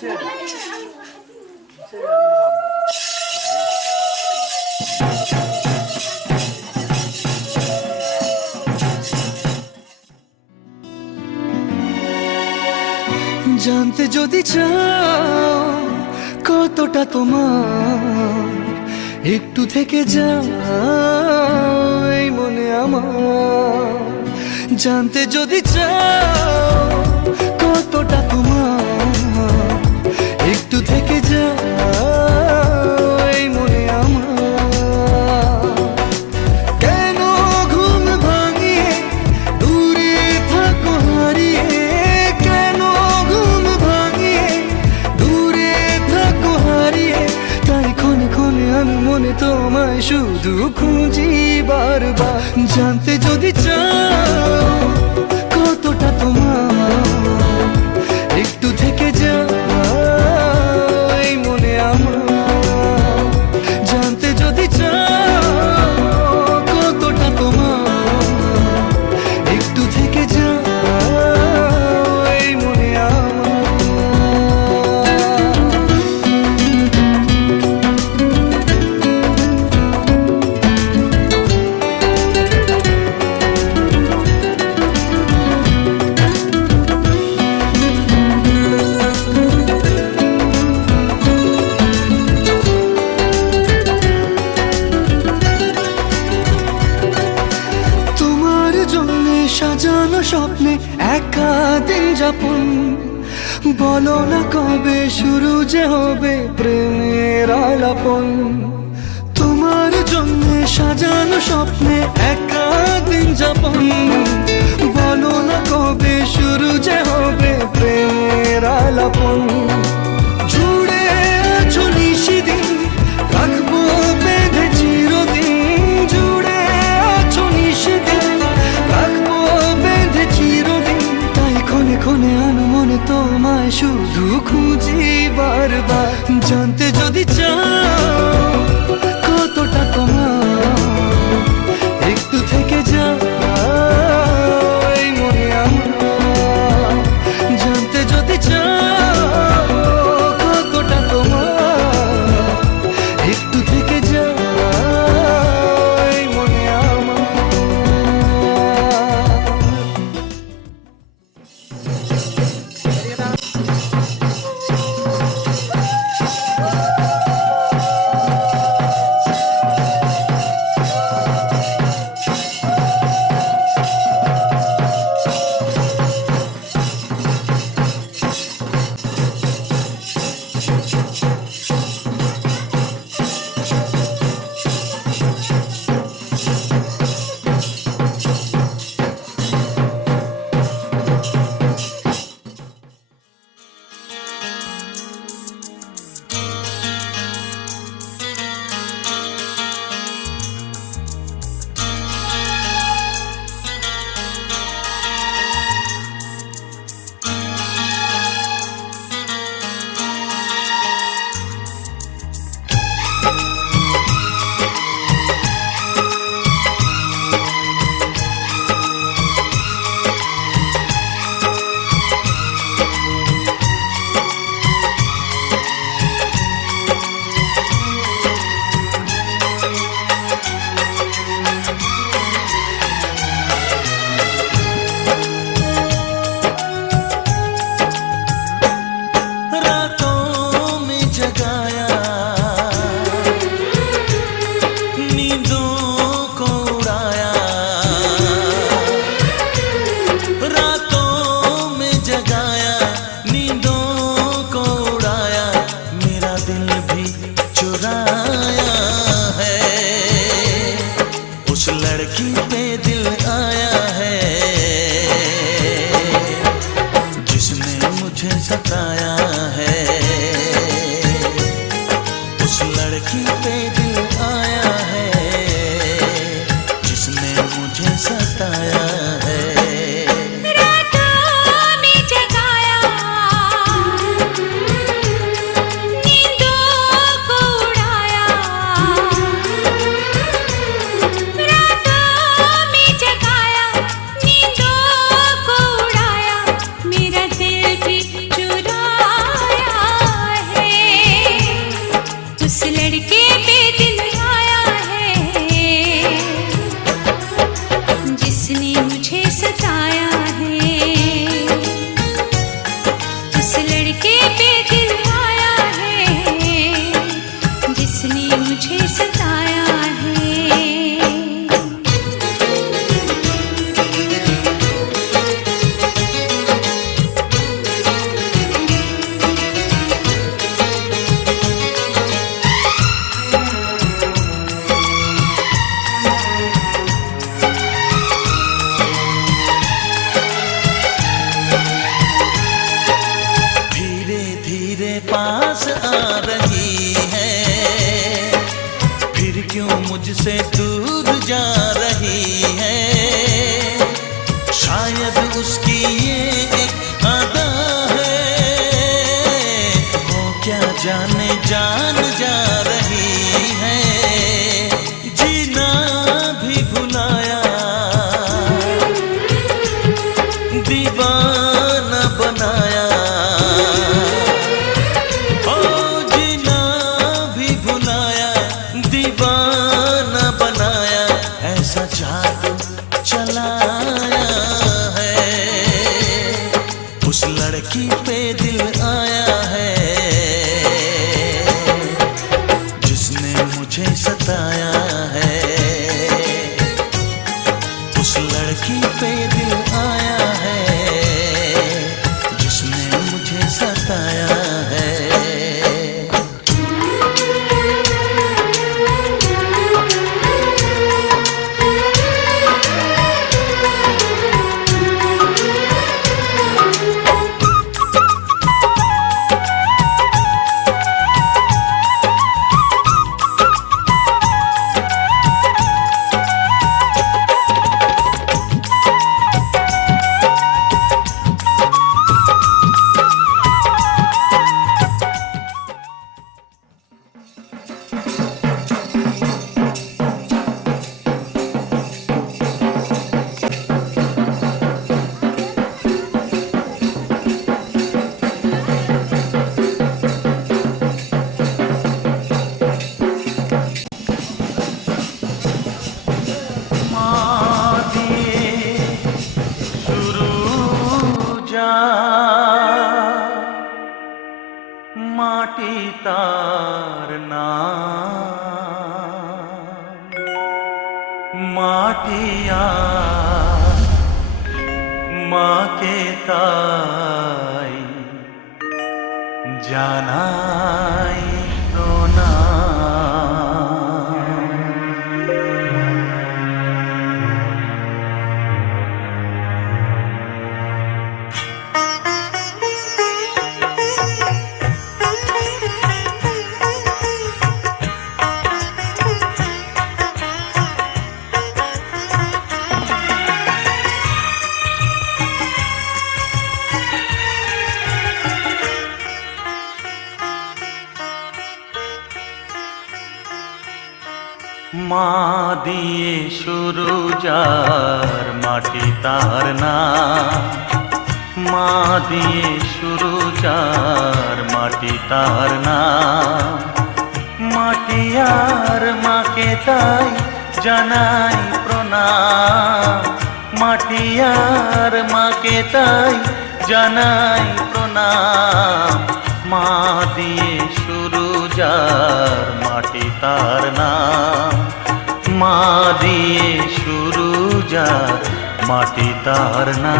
জানতে যদি চাও কতটা তোমার, একটু থেকে যাও এই মনে আমার। জানতে যদি চাও কতটা তোমার, একটু থেকে যাও এই মনে আমার। কেন ঘুম ভাঙিয়ে দূরে থাকো হারিয়ে, কেন ঘুম ভাঙিয়ে দূরে থাকো হারিয়ে, তাই ক্ষণে ক্ষণে আমি মনে তোমায় শুধু খুঁজি বারবার। জানতে যদি চাও কতটা তোমার, একটু থেকে যাও এই মনে আমার। জানতে যদি চাও কতটা তোমার, একটু থেকে যাও এই মনে আমার। সাজানো স্বপ্নে একা দিন যাপন, বলো না কবে শুরু যে হবে প্রেমের আলাপন। তোমার জন্য সাজানো স্বপ্নে একা দিন যাপন, বলো না কবে শুরু যে হবে প্রেমের আলাপন। জুড়ে আছো নিশিদিন, রাখবো বেঁধে চিরদিন। জুড়ে আছো নিশিদিন, রাখবো বেঁধে চিরদিন, তাই ক্ষণে ক্ষণে আনো মনে তোমায় শুধু খুঁজি বারবার। জানতে যদি চাও কতটা তোমার, একটু থেকে যাও এই মনে আমার। জানতে যদি চাও কতটা তোমার, একটু থেকে যাও এই মনে আমার। के पे दिल आया है जिसने मुझे सताया है। धीरे धीरे पास आ रही है, फिर क्यों मुझसे दूर जा रही है। शायद उसकी ये एक अदा है, वो क्या जाने जान जा रही है। जीना भी भुलाया, दीवाना बनाया। ओ जीना भी भुलाया, दीवाना बनाया। ऐसा जादू चलाया है, उस लड़की पे दिल आया है जिसने मुझे सताया है। उस लड़की पे दिल आया है जिसने मुझे सताया है। माटी तारना माटिया माँ के ताई जानाई रोना। माँ दिए शुरू जार माटी तारना, माँ दिए शुरू जार माटी तारना। माटियार माँ के ताई जानाई प्रणाम, माटियार माँ के ताई जानाई प्रणाम। माँ दिए शुरू जार माटी तारना, माँ दिए शुरू जार माटी तारना।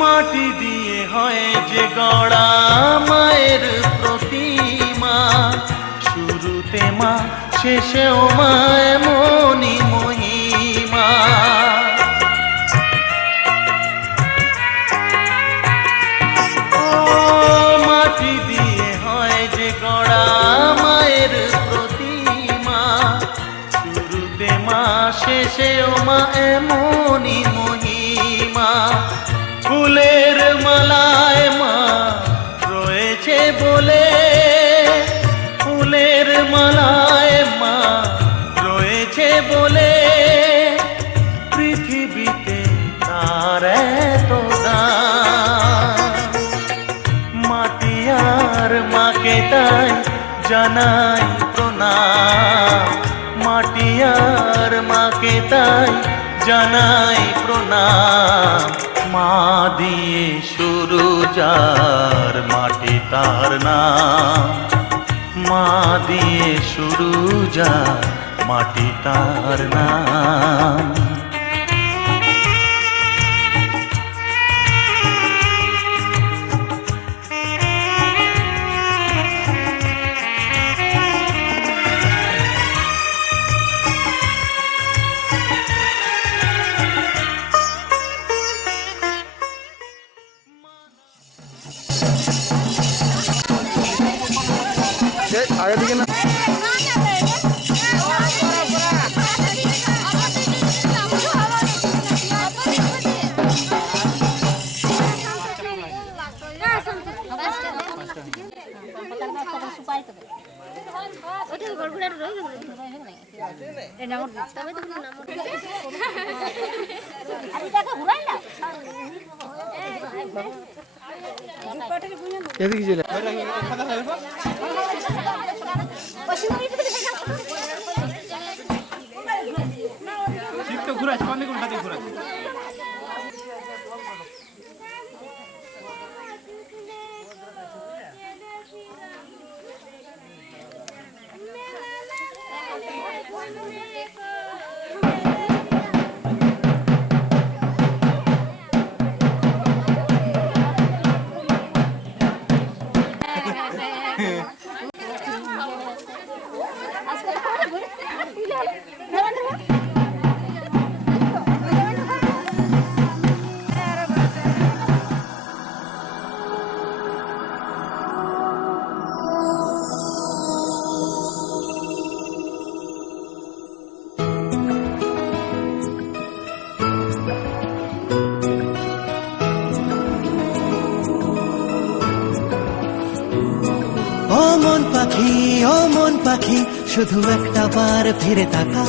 মাটি দিয়ে হয় যে গড়া মায়ের প্রতিমা, শুরুতে মা শেষেও মা এমনই মহিমা। ও মাটি দিয়ে হয় যে গড়া মায়ের প্রতিমা, শুরুতে মা শেষেও মা এমনই মহিমা। ফুলের মালায় মা রয়েছে বলে, ফুলের মালায় মা রয়েছে বলে পৃথিবীতে তার এত দাম। মাটি আর মাকে তাই জানাই প্রণাম, মাটি আর মাকে তাই জানাই প্রণাম। মা দিয়ে শুরু যার মাটি তার নাম, মা দিয়ে শুরু যার মাটি তার নাম। আগে দিকে না এদিকে চলে ঘুরাচ্ছে কোন দিকে উল্টা দিকে ঘুরাচ্ছে ও মন পাখি শুধু একটা বার ফিরে তাকা,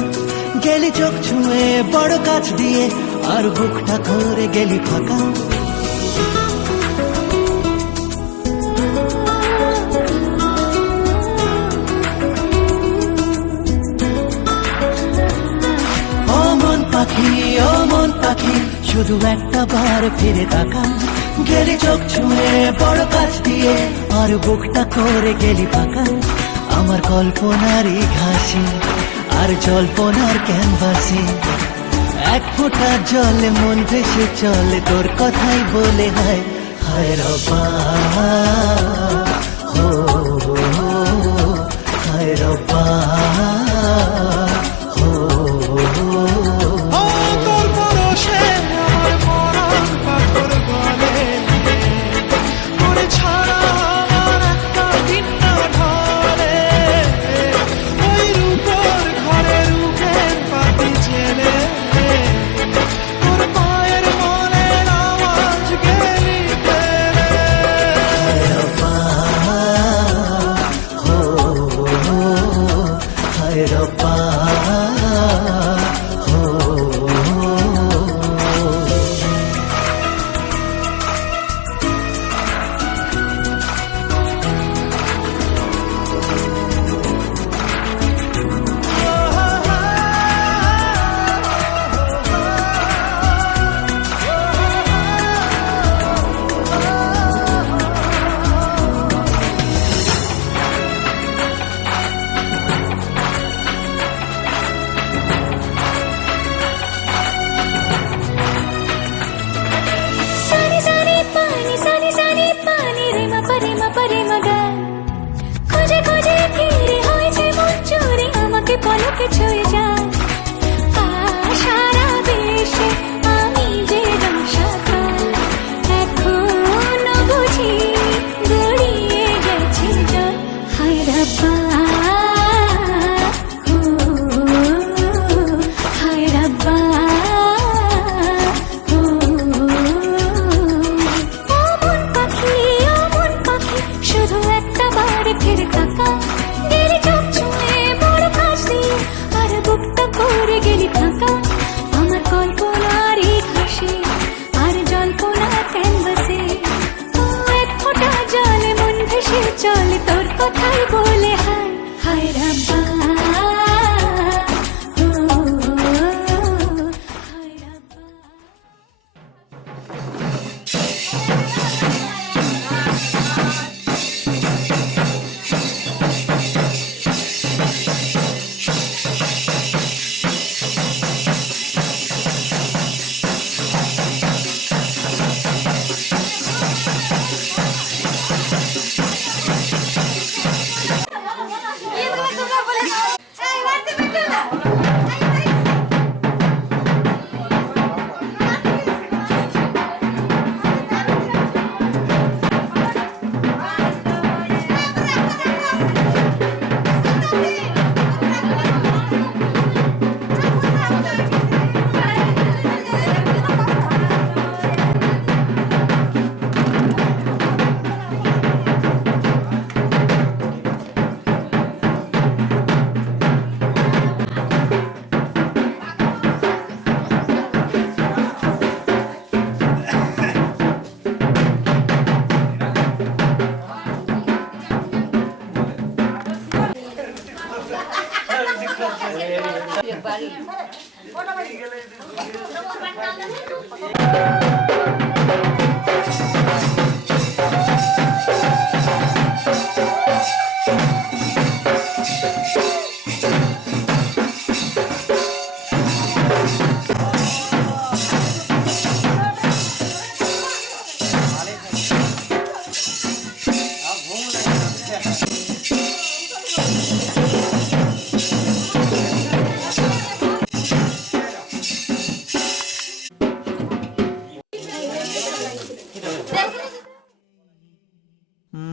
গেলি চোখ ছুঁয়ে বড় কাছ দিয়ে আর বুকটা করে গেলি ফাঁকা। ও মন পাখি শুধু একটা বার ফিরে তাকা, গেলি চোখ ছুঁয়ে বড় কাছ দিয়ে আর বুকটা করে গেলি ফাঁকা। আমার কল্পনারই ঘাসি আর জল্পনার ক্যানভাসে এক ফোঁটা জলে মন ভেসে চলে তোর কথাই বলে হায় হায় রব্বা, ও হায় রব্বা।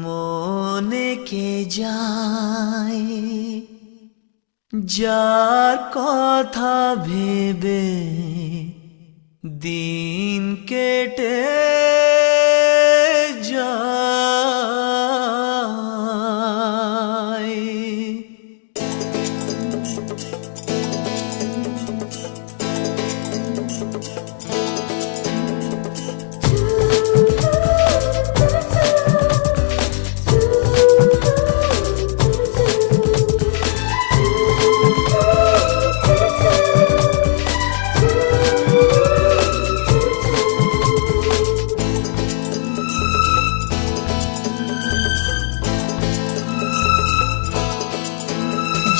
মনে কে যায় যার কথা ভেবে দিন কেটে যায়।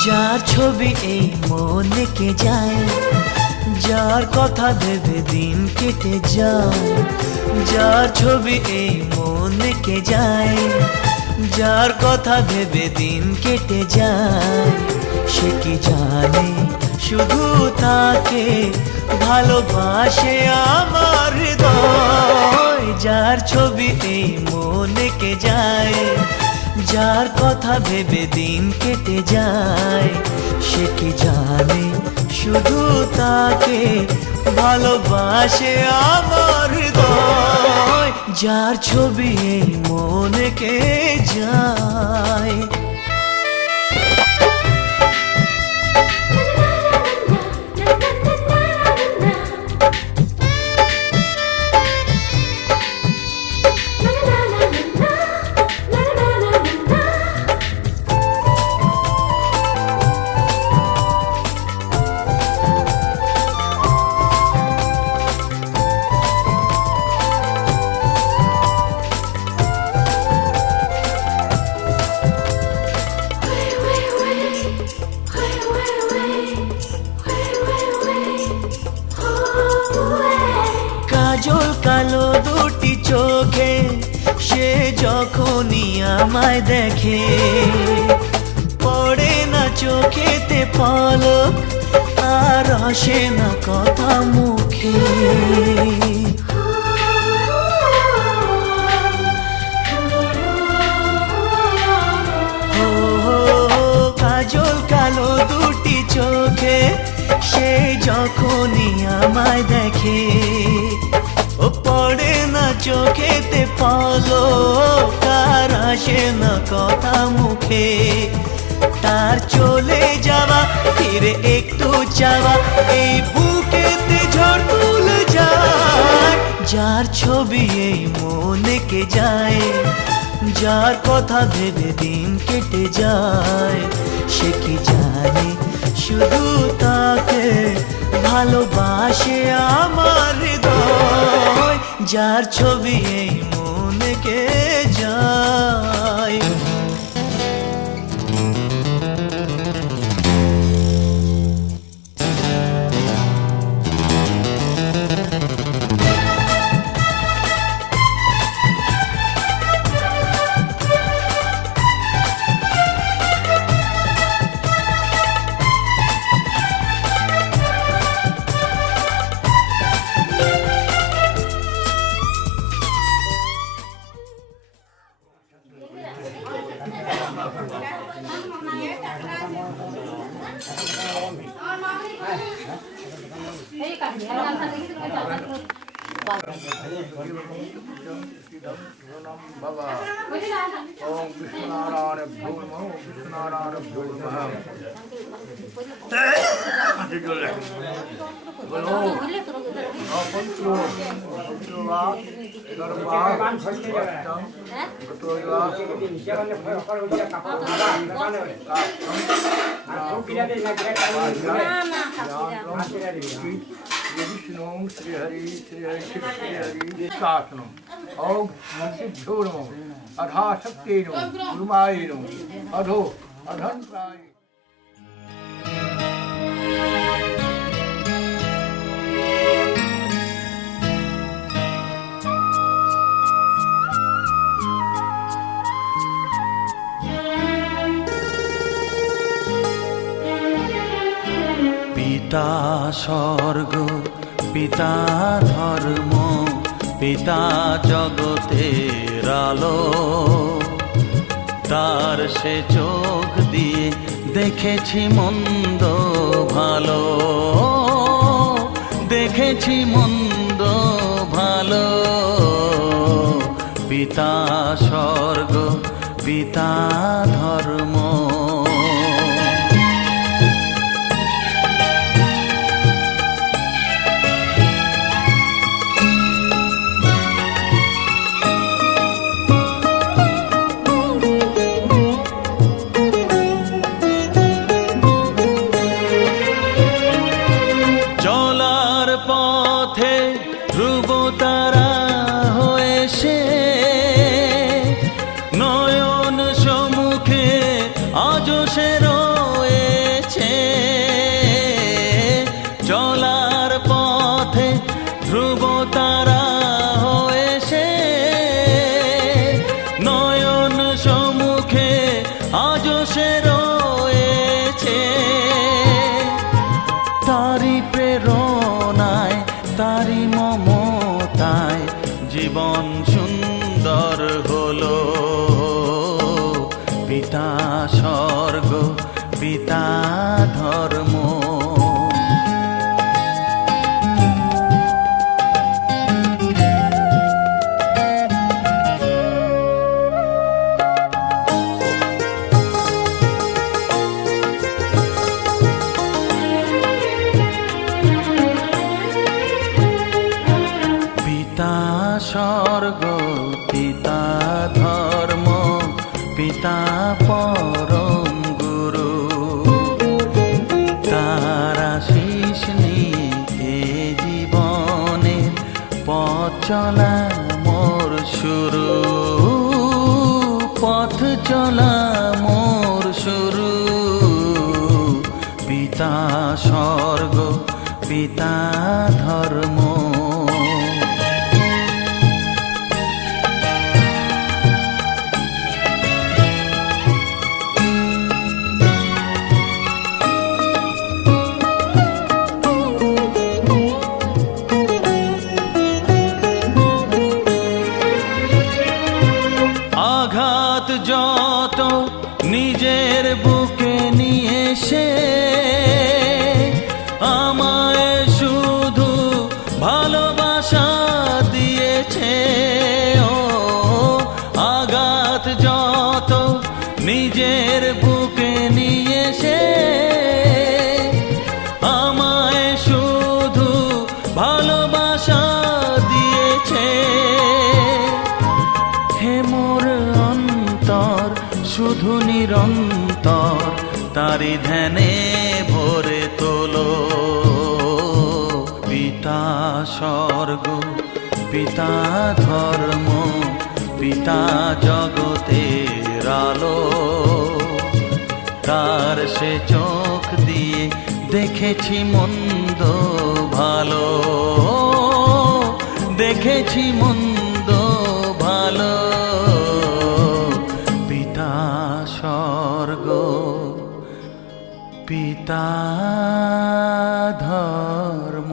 যার ছবি এই মনে কে যায়, যার কথা ভেবে দিন কেটে যায়। যার ছবি এই মনে কে যায়, যার কথা ভেবে দিন কেটে যায়। সে কি জানে শুধু তাকে ভালোবাসে আমার হৃদয়। যার ছবি এই মনে কে যায়, যার কথা ভেবে দিন কেটে যায়। সে কি জানে শুধু তাকে ভালোবাসে আমার হৃদয়। যার ছবি এই মনে কে যায়। কাজল কালো দুটি চোখে সে যখনই আমায় দেখে, পড়ে না চোখেতে পলক আর আসে না কথা মুখে। কাজল কালো দুটি চোখে সে যখনই আমায় দেখে, ও পড়ে না চোখেতে পলক আর আসে না কথা মুখে। তার চলে যাওয়া ফিরে একটু চাওয়া এই বুকেতে ঝড় তুলে যায়। যার ছবি এই মনে কে যায়, যার কথা ভেবে দিন কেটে যায়। সে কি জানে শুধু তাকে ভালোবাসে আমার হৃদয়। যার ছবি এই মনে কে যায়। Hey, इदं शरणं भव ओम विष्णुनारायणभ्यो नमः ओम विष्णुनारायणभ्यो नमः बोलो अपंचो अपंचोवा गर्भा सत्यम गतोया विष्णु श्री हरि श्री हरि श्री हरि शासनम ओम सिद्धो नमो अधा शक्ति नमो गुरुमाय नमो अधो अधंत्राय পিতা স্বর্গ পিতা ধর্ম পিতা জগতের আলো তার সে চোখ দিয়ে দেখেছি মন্দ ভালো দেখেছি মন্দ ভালো পিতা স্বর্গ পিতা ধর্ম জীবন সুন্দর হলো পিতা স্বর্গ পিতা ধর্ম স্বর্গ পিতা ধর্ম পিতা পরম গুরু তার আশীষ নিয়ে জীবনের পথ চলা মোর শুরু পথ চলা মোর শুরু পিতা স্বর্গ পিতা ধর্ম যত নিজের বুকে নিয়ে সে আমায় শুধু ভালোবাসা দিয়েছে ও আঘাত যত নিজের বুকে নিয়ে সে আমায় শুধু ভালোবাসা দিয়েছে হে মোর শুধু নিরন্তর তারি ধ্যানে ভরে তোলো পিতা স্বর্গ পিতা ধর্ম পিতা জগতের আলো তার সে চোখ দিয়ে দেখেছি মন্দ ভালো দেখেছি মন্দ ভালো স্বর্গ পিতা ধর্ম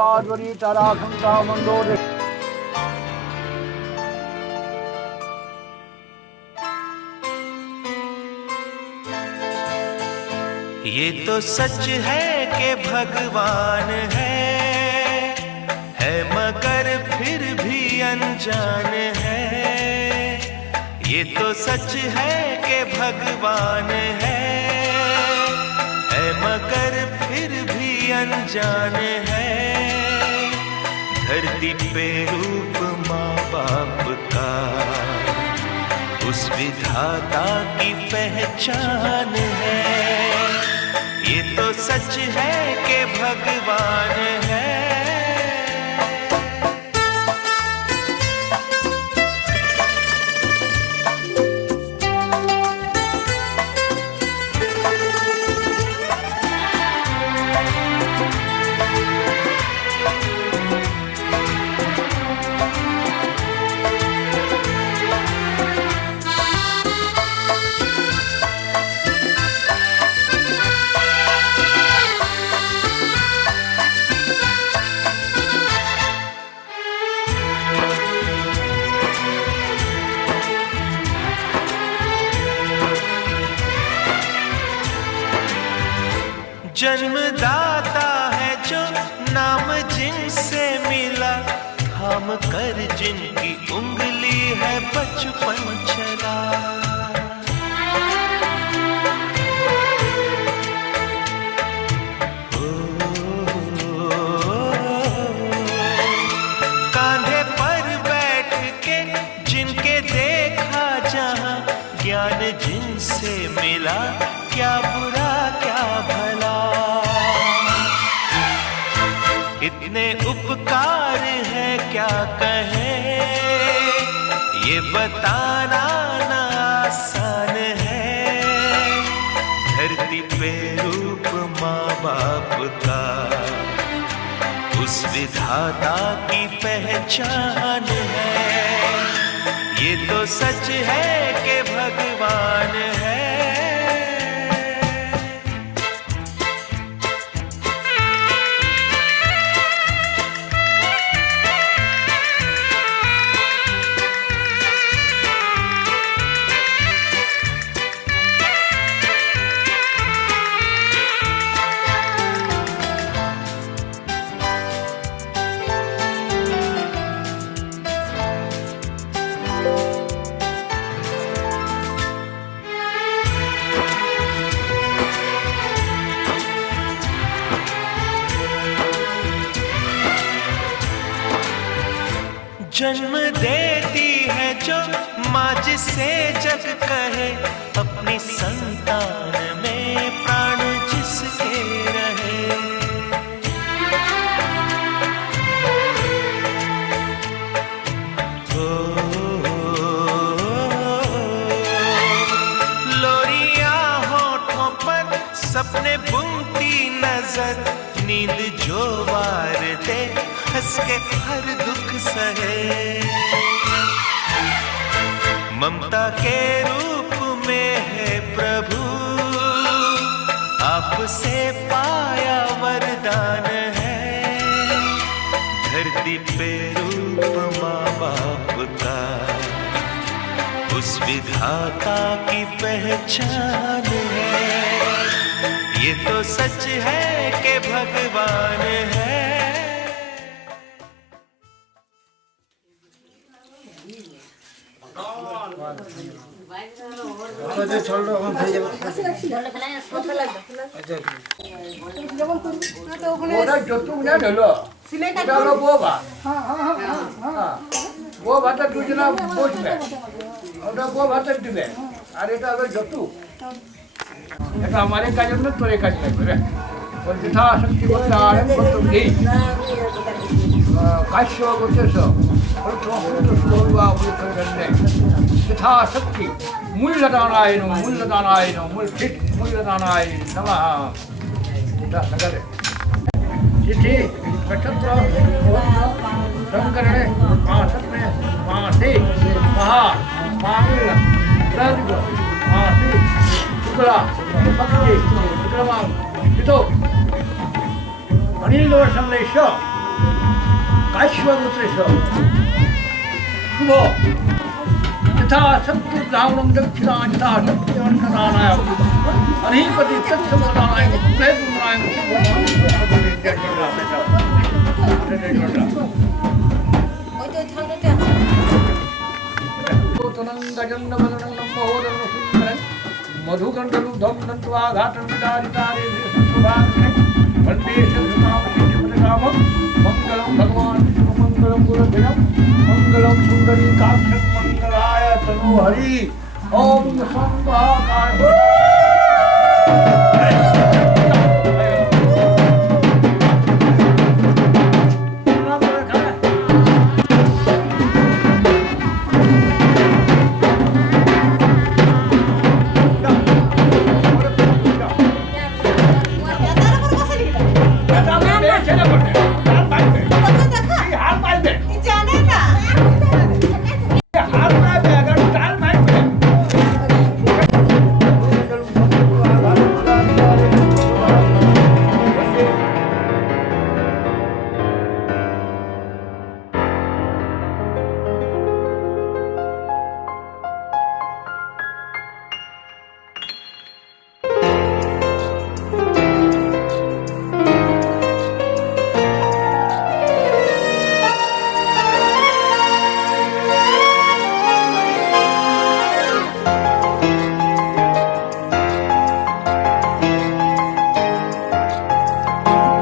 नीलाद्वरी ताराखंडा मंडोदे। ये तो सच है कि भगवान है मगर फिर भी अनजान है। ये तो सच है कि भगवान है मगर फिर भी अनजान है। धरती पे रूप माँ बाप का उस विधाता की पहचान है। ये तो सच है कि भगवान है। जन्मदाता है जो नाम जिनसे मिला, थाम कर जिनकी उंगली है बचपन चला। कांधे पर बैठ के जिनके देखा जहां, ज्ञान जिनसे मिला क्या बुरा क्या भला। इतने उपकार है क्या कहें, ये बताना ना आसान है। धरती पे रूप माँ बाप का उस विधाता की पहचान है। ये तो सच है कि भगवान है। जन्म देती है जो माँ जिसे जग कहे, अपनी संतान में प्राण जिसके रहे। लोरिया होठों पर सपने बुनती नजर, नींद जो वार दे हंस के हर दुख सहे। ममता के रूप में है प्रभु, आपसे पाया वरदान है। धरती पे रूप माँ बाप का उस विधाता की पहचान है। ये तो सच है कि भगवान है। ভাতটা দুজনা বসবে, ওটা বউ ভাতটা দিবে, আর এটা হবে যতু। এটা আমার কাজের না তোর কাজ লাগবে রে। ওর যথা শক্তি করতে আরম্ভ করতে নেই কাশ্য করতেছ যথা শক্তি মূল্যদানায় মূলফিট মূল্যদানায় নমঃ। নগরে चिट्ठी नक्षत्र संकरणे मासत में मासे महा मांगल सर्ग मासे शुक्ला पक्षी विक्रमा हितो अनिल संदेश अश्वगोत्रेश शुभ यथा शक्ति रावणं दक्षिणा यथा शक्ति अन्नदानाय अधिपति तत्समदानाय प्रेतनाय मधुकंडलुद्धं दत्वा घाटं विदारितारे वन्दे श्रीरामकृष्णपदकामं मङ्गलं भगवान् विष्णुमङ्गलं गुरुभ्यं मङ्गलं सुन्दरीकाक्षं मङ्गलाय तनोहरि ॐ संवाकाय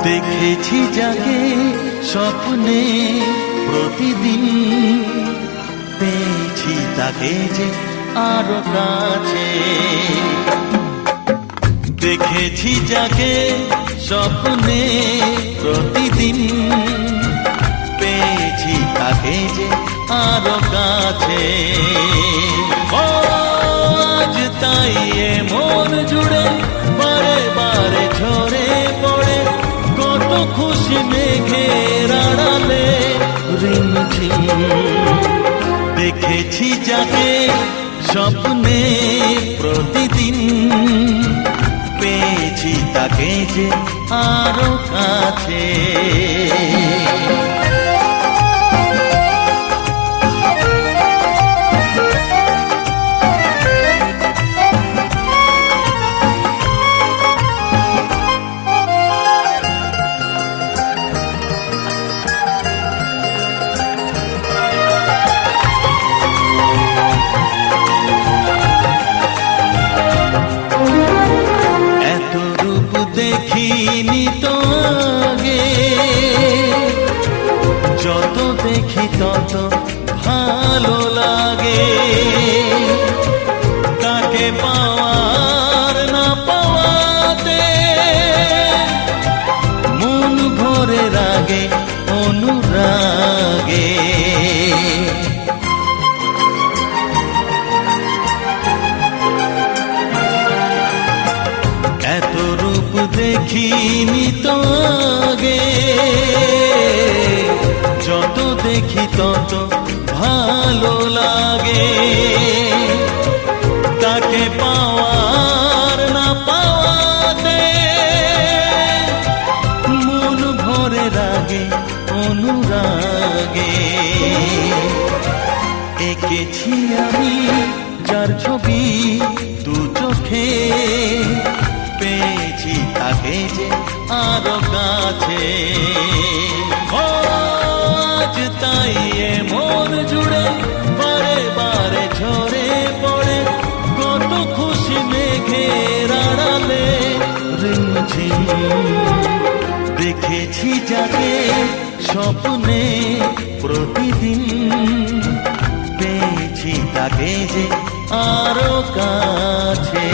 দেখেছি যাকে স্বপ্নে প্রতিদিন পেয়েছি তাকে যে আরো কাছে দেখেছি যাকে স্বপ্নে প্রতিদিন পেয়েছি তাকে যে আরো কাছে আজ তাই এ মন জুড়ে বারে বারে ঝরে পড়ে কত খুশি মেঘের আড়ালে রিমঝিম দেখেছি যাকে স্বপ্নে প্রতিদিন পেয়েছি তাকে যে আরো কাছে দেখিনি তো আগে যত দেখি তত ভালো লাগে তাকে পাওয়ার না পাওয়াতে মন ভরে রাগে অনুরাগে এত রূপ দেখিনি তো আগে যত দেখি তত ভালো লাগে তাকে পাওয়ার না পাওয়াতে মন ভরে রাগে অনুরাগে এঁকেছি আমি যার ছবি দু চোখে পেয়েছি তাকে যে আরো কাছে আজ তাই এ মন জুড়ে বারে বারে ঝরে পড়ে কত খুশি মেঘের আড়ালে রিমঝিম দেখেছি যাকে স্বপ্নে প্রতিদিন পেয়েছি তাকে যে আরো কাছে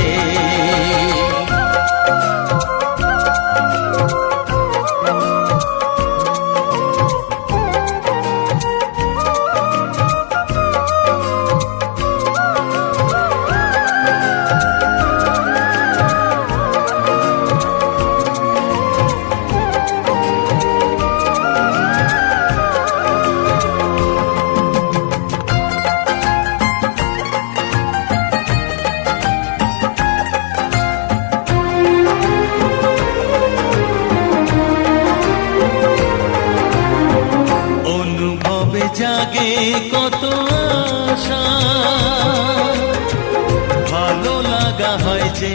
যে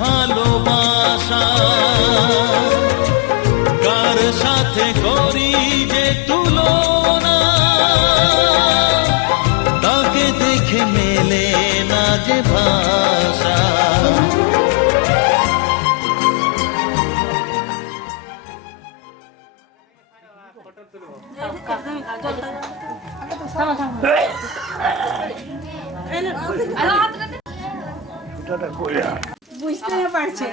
ভালোবাসা, কার সাথে করি যে তুলনা, তাকে দেখে মেলে না যে ভাষা। বুঝতে পারছে।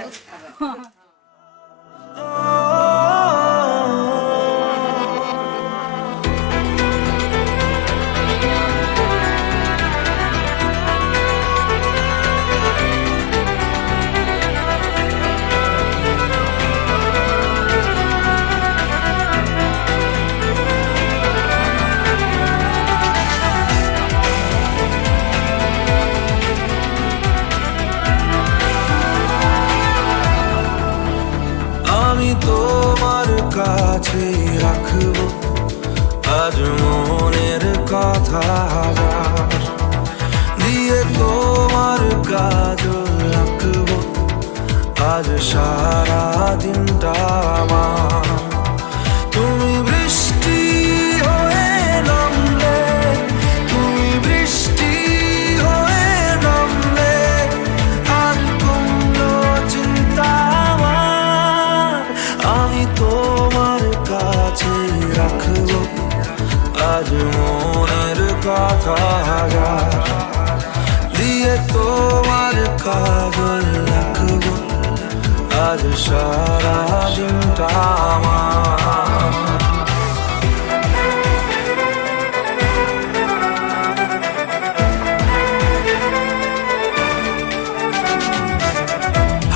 আমি তোমার কাছে রাখবো আজ মনের কথা, দিয়ে তোমার কাজল রাখবো আজ সারা দিনটা আমার। তুমি বৃষ্টি হয়ে নামলে, তুমি বৃষ্টি হয়ে নামলে, আর কোনো চিন্তা আমার। আমি তোমার কাছে রাখবো আজ মনের কথা, দিয়ে তোমার কাজল রাখবো আজ সারা দিনটা আমার।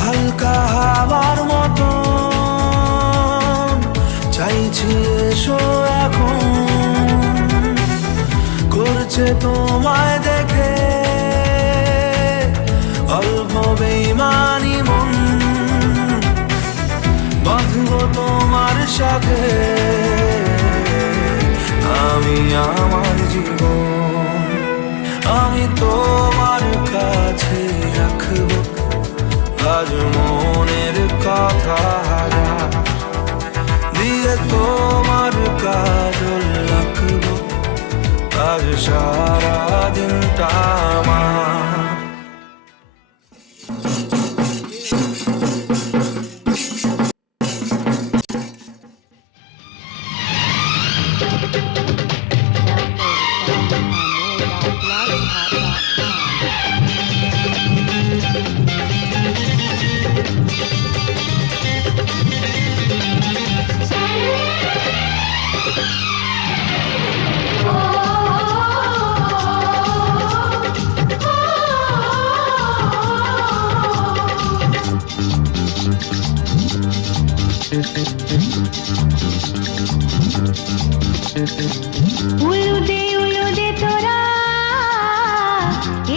হালকা হাওয়ার মতো চাইছি এসো এখন, করছে তোমায় দেখে অল্প বেইমানি মন, বাঁধবো তোমার সাথে আমি আমার জীবন। আমি তোমার কাছে রাখবো আজ মনের কথা, দিয়ে তোমার কাজল রাখবো আজ সারা দিনটা আমার। উলুদে তোরা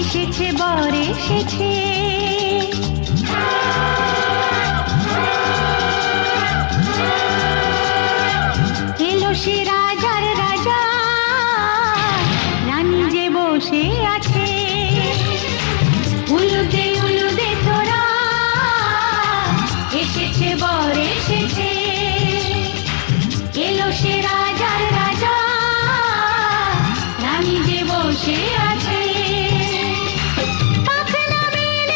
এসেছে বর এসেছে, এলো সে রাজার রাজা, রানী যে বসে আছে। উলুদে তোরা এসেছে বর এসেছে, এলো সে রাজার রাজা, রানী যে বসে আছে। পাখনা মেলে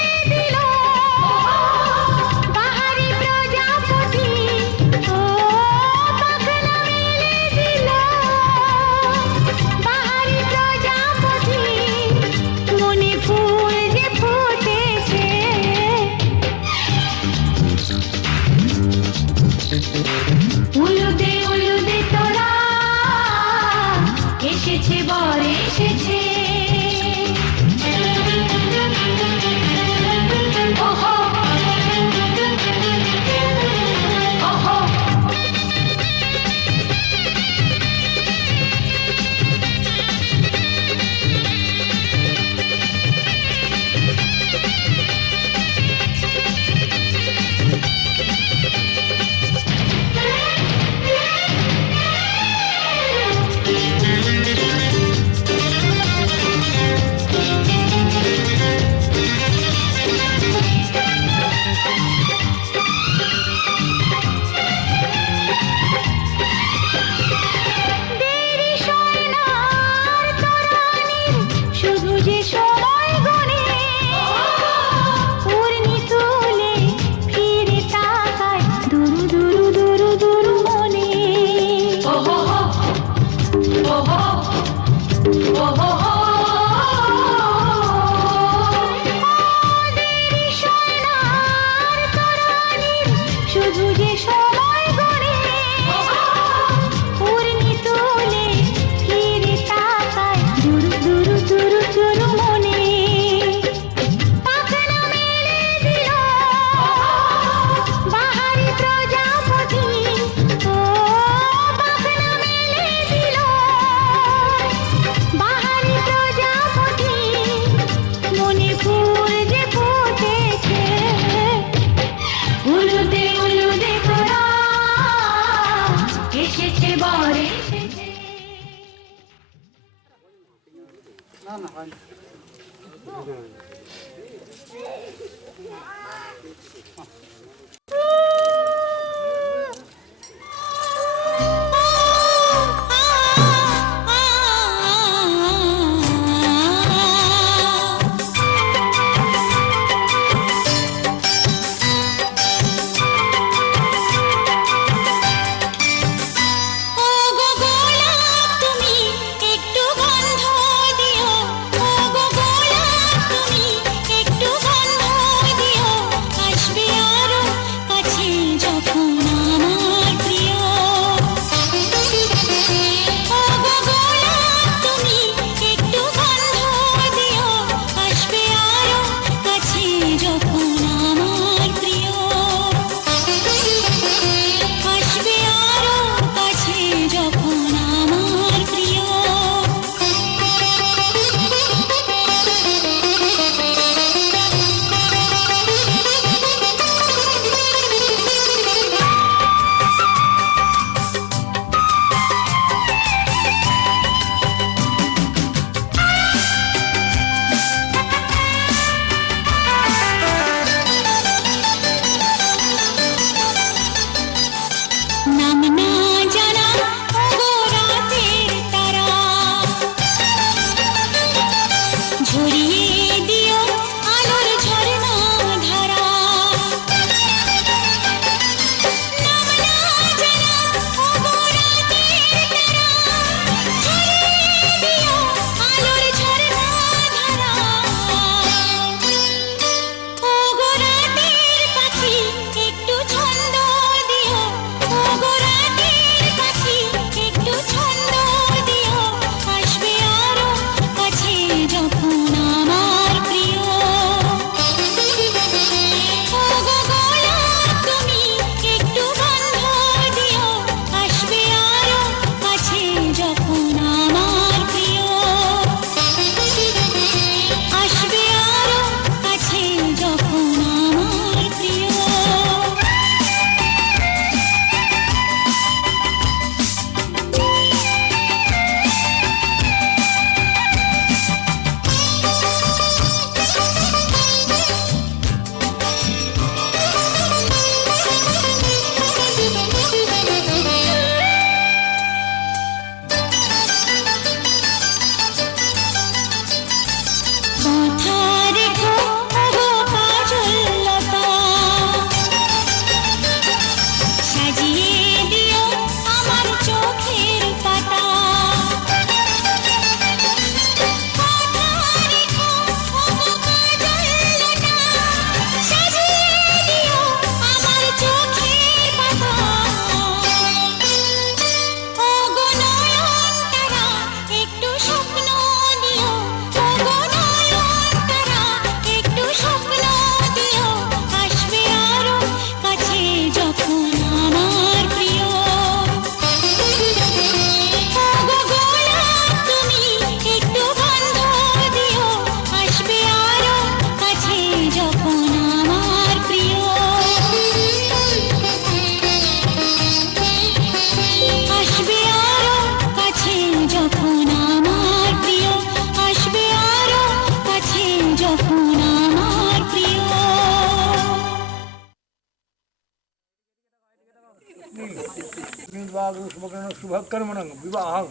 शुभकर्मणं विवाहं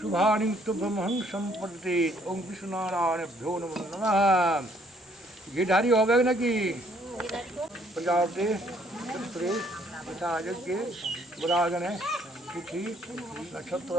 शुभानि तुभ्यमहं संपत्ति ओम विष्णुनारायणभ्यो नमो नमः। ये ढारी हो गए ना कि पंजाब से यज्ञ बुरागण तिथि नक्षत्र